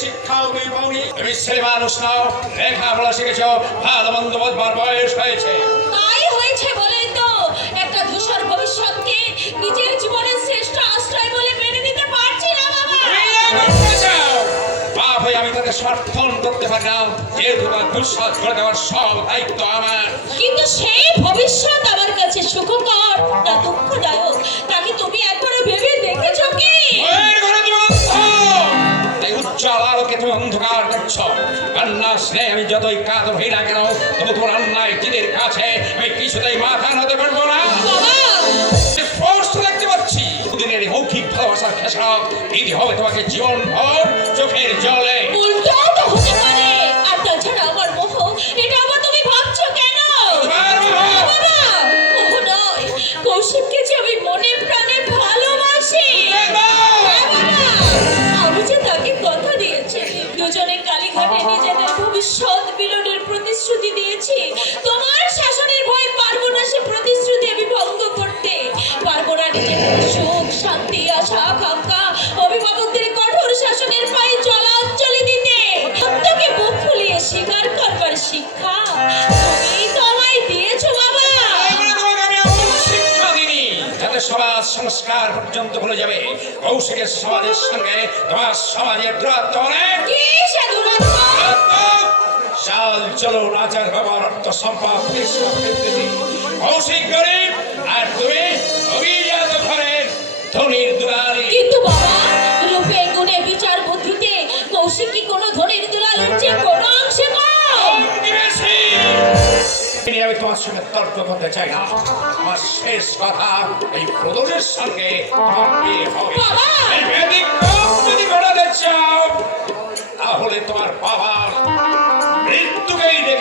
শিক্ষাও তুমি পাওনি। তুমি ছেলে মানুষ নাও, লেখাপড়া শিখেছ, ভালো মন্দ বোঝবার বয়স হয়েছে। তাই হয়েছে বলেই তো একটা ধূসর ভবিষ্যৎকে নিজের জীবনের শ্রেষ্ঠ আশ্রয় বলে মেনে নিতে পারছি না বাবা। বাপ হয়ে আমি তাকে সমর্থন করতে পারি না, যেহেতু তার ভবিষ্যৎ করে দেওয়ার সব দায়িত্ব আমার। কিন্তু সেই ভবিষ্যৎ আমার কাছে সুখকর না দুঃখদায়ক তাকে তুমি একবার ভেবে দেখেছো কি? উজ্জ্বল আলোকে তুমি অন্ধকার দেখছ। কান্না স্নেহ আমি যতই কাতর হই না কেন, তবু তোমার অন্যায় জিদের কাছে আমি কিছুতেই মাথা নাতে পারবো না। স্পষ্ট দেখতে পাচ্ছি দুদিনের মৌখিক ভালোবাসার খেসারত দিতে হবে তোমাকে জীবন ভর চোখের জলে। উল্টোও তো হতে পারে। আর তাছাড়া আমার মোহ, এটা আবার তুমি ভাবছো কেন? বাবা, মোহ নয়, কৌশিককে যে আমি মনে প্রাণে ভালোবাসি। আমি যে তাকে কথা দিয়েছি, দুজনে কালীঘাটে নিজেদের ভবিষ্যৎ মিলনের প্রতিশ্রুতি দিয়েছি। তোমার শাসনের ভয় পারবো না সে প্রতিশ্রুতি আমি ভঙ্গ করতে। পারবো না নিজেদের সুখ শান্তি আশা আকাঙ্ক্ষা অভিভাবকদের কঠোর শাসনের পায়ে জলাঞ্জলি দিতে। সত্যকে বুক ফুলিয়ে স্বীকার করবার শিক্ষা তুমি তো আমায় দিয়েছো বাবা। সমাজ সংস্কার পর্যন্ত ভুলে যাবে। কৌশিকের সমাজের সঙ্গে তোমার সমাজের দূরত্ব অনেক। কি সে দূরত্ব? চাল চলো আচার ব্যবহার অর্থ সম্পদ কৌশিক গরিব আর তুমি অভিজাত ঘরের ধনির দুলারি। কিন্তু বাবা, রূপে গুণে বিচার বুদ্ধিতে কৌশিক কি কোনো ধনির দুলালের চেয়ে কোনো অংশে কম? আমি তোমার সঙ্গে তর্ক করতে চাই না। আমার শেষ কথা, এই প্রদোষের সঙ্গে তোমার বিয়ে হবে। এই ব্যতিক্রম যদি ঘটাতে চাও, তাহলে তোমার বাবার মৃত্যুকেই দেখে